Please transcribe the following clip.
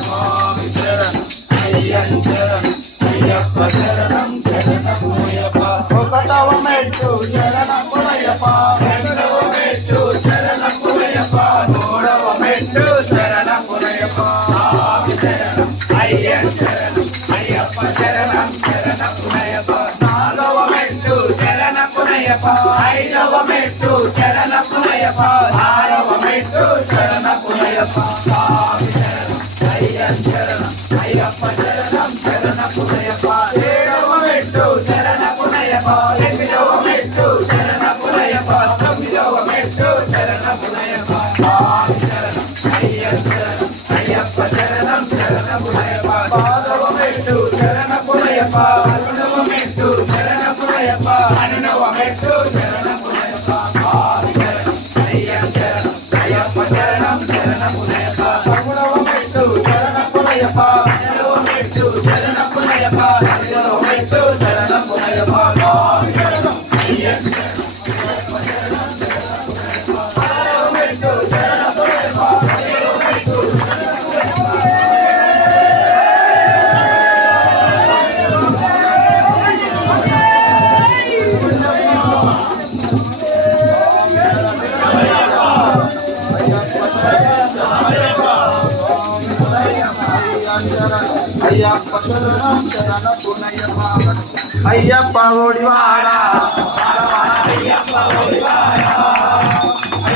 స్వామి శరణం అయ్యంశరణం అయ్యప్ప శరణం శరణమయ్యప్ప ఒకటవ మెట్టు శరణమయ్యప్ప రెండవ మెట్టు శరణమయ్యప్ప మూడవ మెట్టు శరణమయ్యప్ప స్వామి శరణం అయ్యంశరణం అయ్యప్ప శరణం శరణమయ్యప్ప నాలుగవ మెట్టు శరణమయ్యప్ప ఐదవ మెట్టు శరణమయ్యప్ప ఆరవ మెట్టు శరణమయ్యప్ప స్వామి శరణం అయ్యంశరణం అయ్యప్ప శరణం శరణమయ్యప్ప ఏడవ మెట్టు శరణమయ్యప్ప ఎనిమిదవ మెట్టు శరణమయ్యప్ప తొమ్మిదవ మెట్టు శరణమయ్యప్ప స్వామి శరణం అయ్యంశరణం అయ్యప్ప శరణం శరణమయ్యప్ప పదవ మెట్టు శరణమయ్యప్ప పదకొండవ మెట్టు శరణమయ్యప్ప పన్నెండవ మెట్టు శరణమయ్యప్ప స్వామి శరణం అయ్యంశరణం అయ్యప్ప శరణం శరణమయ్యప్ప పదమూడవ మెట్టు శరణమయ్యప్ప పన్నెండవ మెట్టు శరణమయ్యప్ప పన్నెండవ మెట్టు శరణమయ్యప్ప స్వామి శరణం అయ్యంశరణం అయ్యప్ప శరణం శరణమయ్యప్ప పదవ మెట్టు శరణమయ్యప్ప పదిహేడవ మెట్టు అయ్యప్ప శరణం శరణమయ్యప్ప అయ్యప్ప ఒడివాడా అయ్యప్ప ఒడివాడా